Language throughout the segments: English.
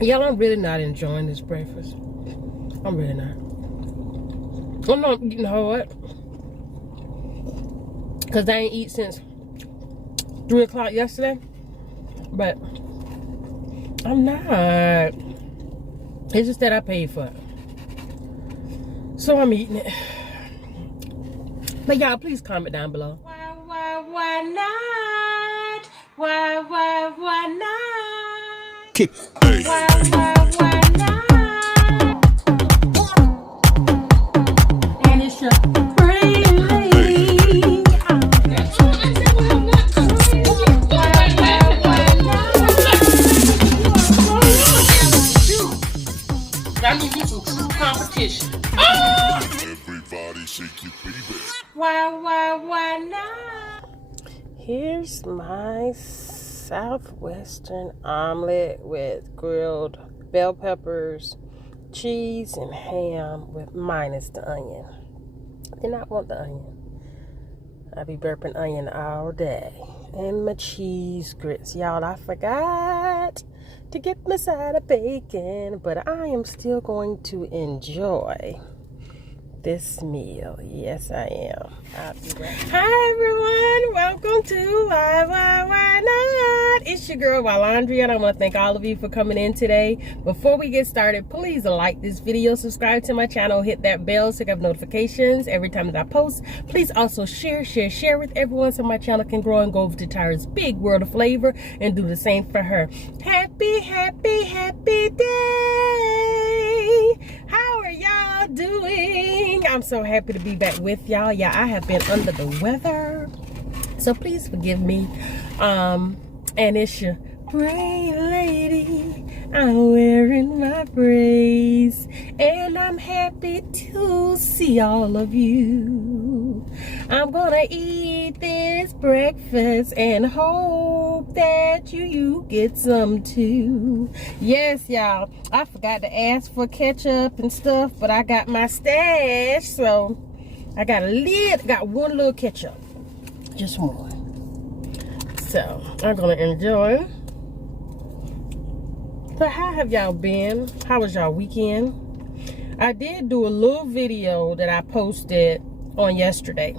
Y'all, I'm really not enjoying this breakfast. I'm really not. I'm not, you know what? Because I ain't eat since 3 o'clock yesterday. But I'm not. It's just that I paid for it. So I'm eating it. But y'all, please comment down below. Why not? Why not? Why not? And it's your pretty lady. I need you some true competition. Everybody shake your baby. Why not? Here's my southwestern omelet with grilled bell peppers, cheese, and ham with minus the onion. Did not want the onion. I be burping onion all day. And my cheese grits. Y'all, I forgot to get my side of bacon, but I am still going to enjoy this meal. Yes, I am. I'll be right back. Hi, everyone. Welcome to Why Not? It's your girl, Wylondria, and I want to thank all of you for coming in today. Before we get started, please like this video, subscribe to my channel, hit that bell so you have notifications every time that I post. Please also share with everyone so my channel can grow, and go over to Tyra's Big World of Flavor and do the same for her. Happy day. How are y'all doing? I'm so happy to be back with y'all. Yeah, I have been under the weather, so please forgive me. And it's your pretty lady. I'm wearing my braids, and I'm happy to see all of you. I'm gonna eat this breakfast and hope that you get some too. Yes, y'all, I forgot to ask for ketchup and stuff, but I got my stash, so I got one little ketchup, just one. So I'm gonna enjoy. So how have y'all been? How was y'all weekend? I did do a little video that I posted on yesterday.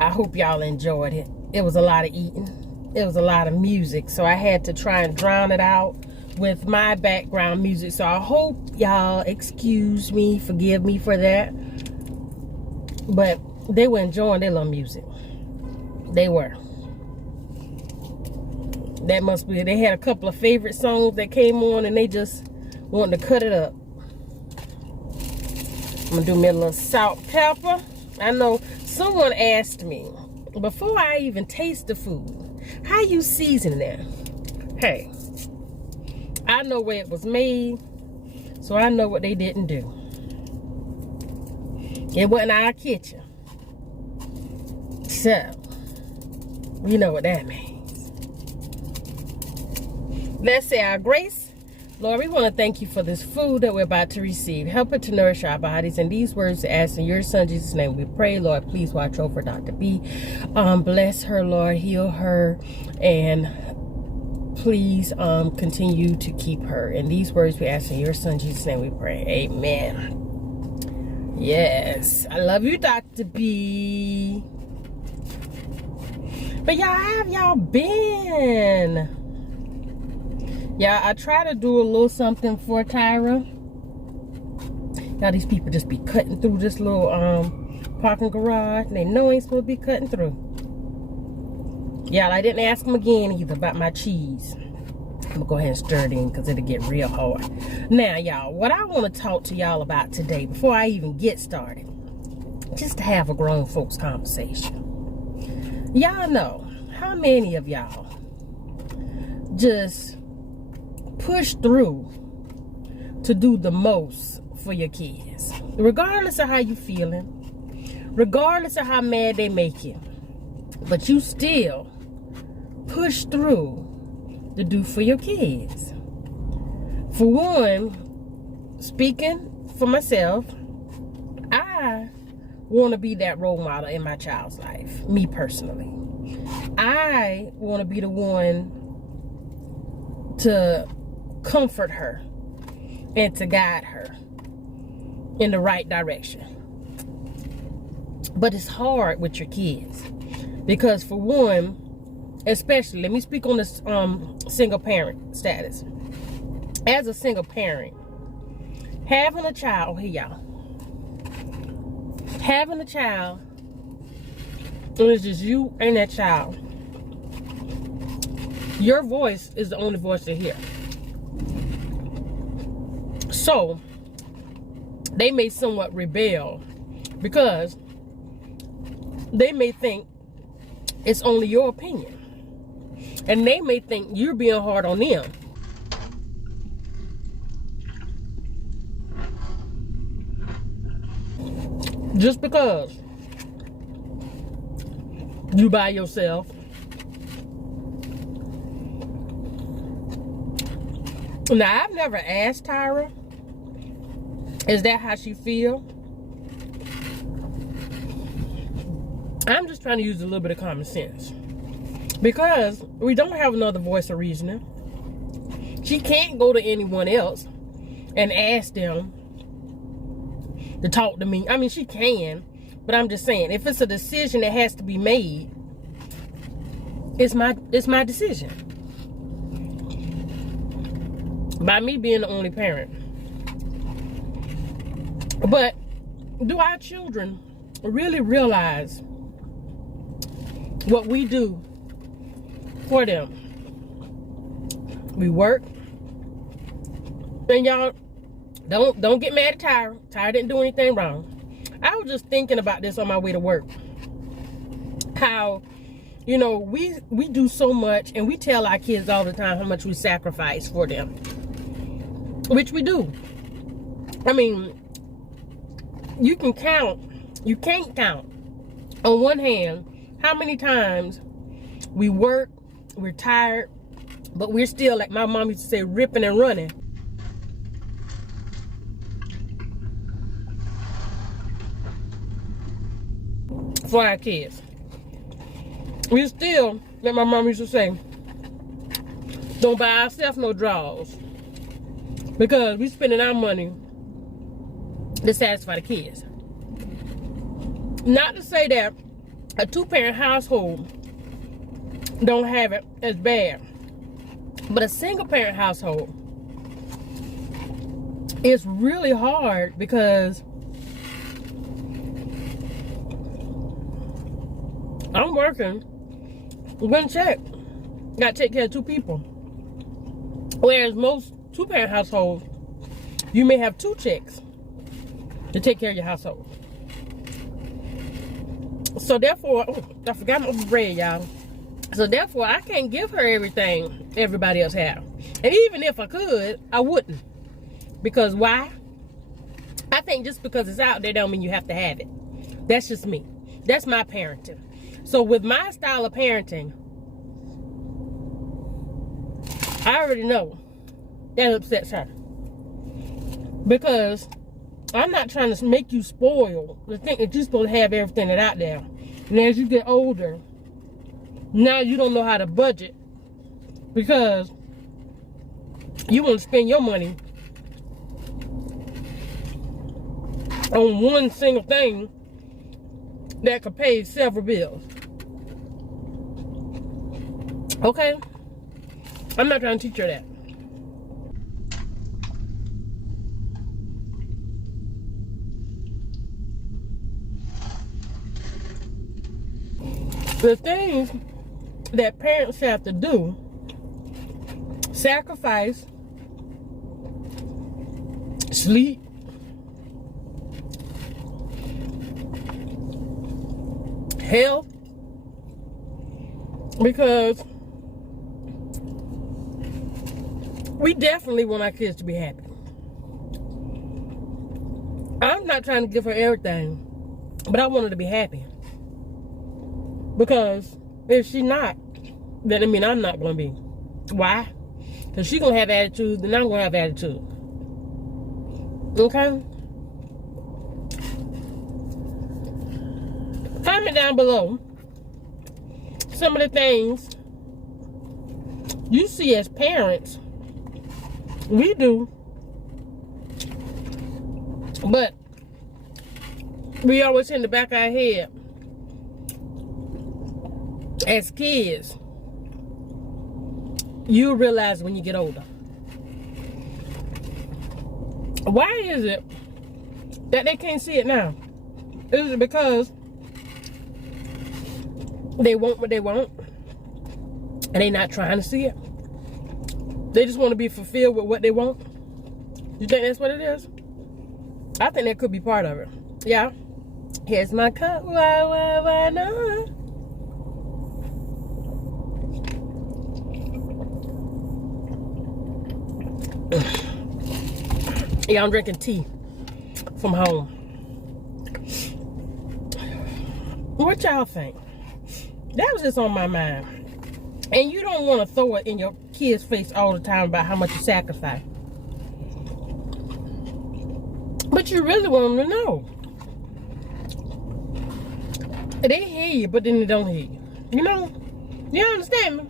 I hope y'all enjoyed it. It was a lot of eating. It was a lot of music, so I had to try and drown it out with my background music. So I hope y'all excuse me, forgive me for that. But they were enjoying their little music. They were. That must be, they had a couple of favorite songs that came on and they just wanted to cut it up. I'm gonna do me a little salt, pepper. I know someone asked me, before I even taste the food, how you season that? Hey, I know where it was made, so I know what they didn't do. It wasn't our kitchen. So, you know what that means. Let's say our grace. Lord, we want to thank you for this food that we're about to receive. Help it to nourish our bodies. And these words to ask in your son Jesus' name we pray. Lord, please watch over Dr. B. Bless her, Lord. Heal her. And please continue to keep her. In these words we ask in your son Jesus' name we pray. Amen. Yes. I love you, Dr. B. But y'all, how have y'all been? Yeah, I try to do a little something for Tyra. Y'all, these people just be cutting through this little parking garage. And they know ain't supposed to be cutting through. Y'all, I didn't ask them again either about my cheese. I'm gonna go ahead and stir it in because it'll get real hard. Now, y'all, what I want to talk to y'all about today, before I even get started, just to have a grown folks conversation. Y'all know how many of y'all just push through to do the most for your kids, regardless of how you feeling, regardless of how mad they make you, but you still push through to do for your kids. For one, speaking for myself, I want to be that role model in my child's life, me personally. I want to be the one to comfort her and to guide her in the right direction. But it's hard with your kids because, for one, especially, let me speak on this single parent status. As a single parent, having a child, hey y'all, having a child, and it's just you and that child, your voice is the only voice they hear. So they may somewhat rebel because they may think it's only your opinion, and they may think you're being hard on them. Just because you by yourself. Now, I've never asked Tyra, is that how she feel? I'm just trying to use a little bit of common sense, because we don't have another voice of reasoning. She can't go to anyone else and ask them to talk to me. I mean, she can, but I'm just saying, if it's a decision that has to be made, it's my decision. By me being the only parent. But do our children really realize what we do for them? We work. And y'all, don't get mad at Tyra. Tyra didn't do anything wrong. I was just thinking about this on my way to work. How, you know, we do so much, and we tell our kids all the time how much we sacrifice for them. Which we do. I mean, you can't count on one hand how many times we work, we're tired, but we're still, like my mom used to say, ripping and running. For our kids. We still, like my mom used to say, don't buy ourselves no drawers, because we spending our money to satisfy the kids. Not to say that a two-parent household don't have it as bad, but a single-parent household is really hard, because I'm working, I'm gonna check, gotta take care of two people. Whereas most two-parent households, you may have two checks to take care of your household. So therefore, oh, I forgot my bread, y'all. So therefore, I can't give her everything everybody else have. And even if I could, I wouldn't. Because why? I think just because it's out there don't mean you have to have it. That's just me. That's my parenting. So with my style of parenting, I already know that upsets her. Because I'm not trying to make you spoil to think that you're supposed to have everything that's out there. And as you get older, now you don't know how to budget, because you want to spend your money on one single thing that could pay several bills. Okay? I'm not trying to teach her that. The things that parents have to do, sacrifice, sleep, health, because we definitely want our kids to be happy. I'm not trying to give her everything, but I want her to be happy. Because if she's not, then I mean I'm not going to be. Why? Because she's going to have attitude, then I'm going to have attitude. Okay? Comment down below some of the things you see as parents We do. But we always in the back of our head, as kids, you realize when you get older. Why is it that they can't see it now? Is it because they want what they want and they not trying to see it? They just want to be fulfilled with what they want? You think that's what it is? I think that could be part of it. Yeah. Here's my cup. Why not? Yeah, I'm drinking tea from home. What y'all think? That was just on my mind. And you don't want to throw it in your kid's face all the time about how much you sacrifice. But you really want them to know. They hear you, but then they don't hear you. You know? You understand me?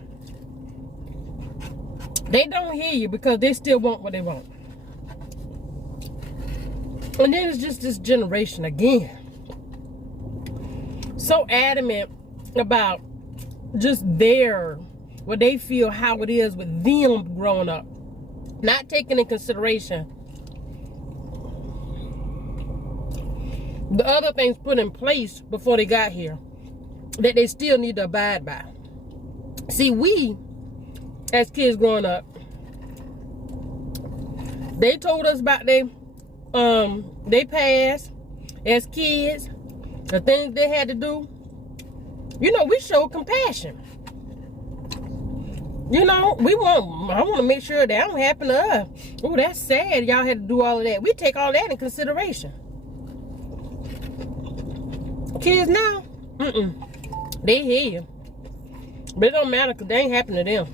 They don't hear you because they still want what they want. And then it's just this generation again. So adamant about just what they feel how it is with them growing up. Not taking in consideration the other things put in place before they got here that they still need to abide by. See, we, as kids growing up, they told us about they past as kids, the things they had to do. You know, we showed compassion. You know, I want to make sure that don't happen to us. Oh, that's sad. Y'all had to do all of that. We take all that in consideration. Kids now, they hear you. But it don't matter because they ain't happen to them.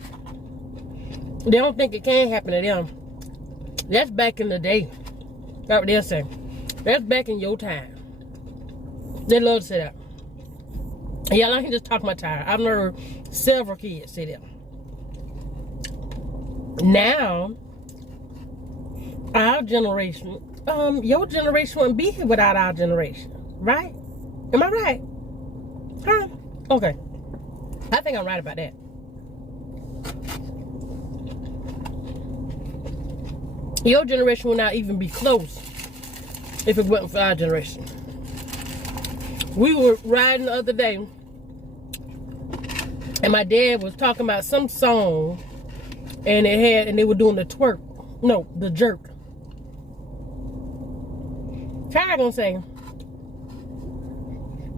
They don't think it can happen to them. That's back in the day. That's what they'll say. That's back in your time. They love to say that. Yeah, I can just talk my Tyra. I've heard several kids say that. Now, our generation, your generation wouldn't be here without our generation, right? Am I right? Huh? Okay. I think I'm right about that. Your generation will not even be close if it wasn't for our generation. We were riding the other day, and my dad was talking about some song, and they were doing the twerk. No, the jerk. Tyra gonna say,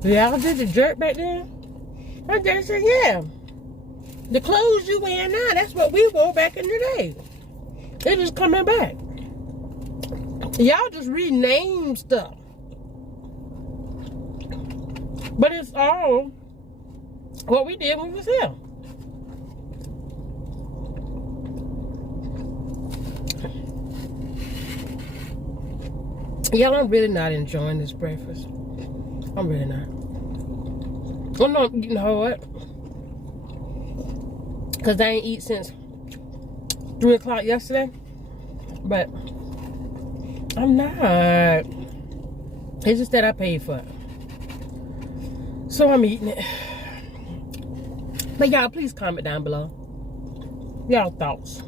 y'all did the jerk back then? My dad said, yeah. The clothes you wear now, that's what we wore back in the day. They're just coming back. Y'all just rename stuff. But it's all what we did when we was here. Y'all, I'm really not enjoying this breakfast. I'm really not. I'm not eating hard. Because I ain't eat since 3 o'clock yesterday. But I'm not. It's just that I paid for it. So I'm eating it. But y'all, please comment down below y'all thoughts.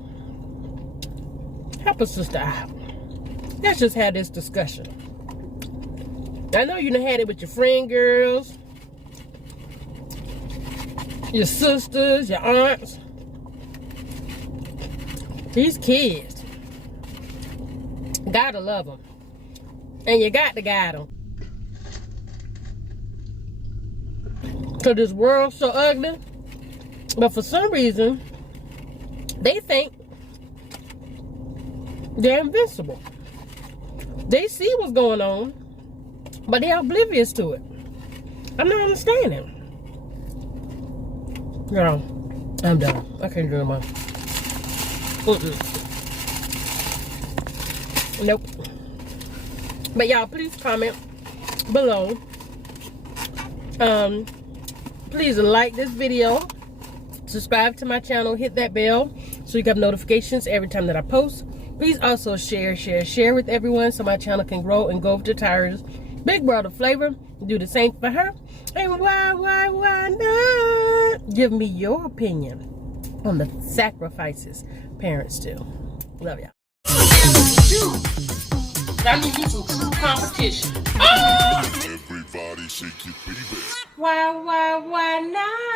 Help a sister out. Let's just have this discussion. I know you done had it with your friend girls, your sisters, your aunts. These kids, gotta love them. And you got to guide them. Because this world's so ugly. But for some reason, they think they're invincible. They see what's going on, but they're oblivious to it. I'm not understanding. Girl, I'm done. I can't do it anymore. Nope. But y'all, please comment below. Please like this video. Subscribe to my channel. Hit that bell so you have notifications every time that I post. Please also share with everyone so my channel can grow and go over to Tyra's Big World of Flavor. Do the same for her. And why not? Give me your opinion on the sacrifices parents do. Love y'all. I need you some true competition. Everybody shake your baby. Why not?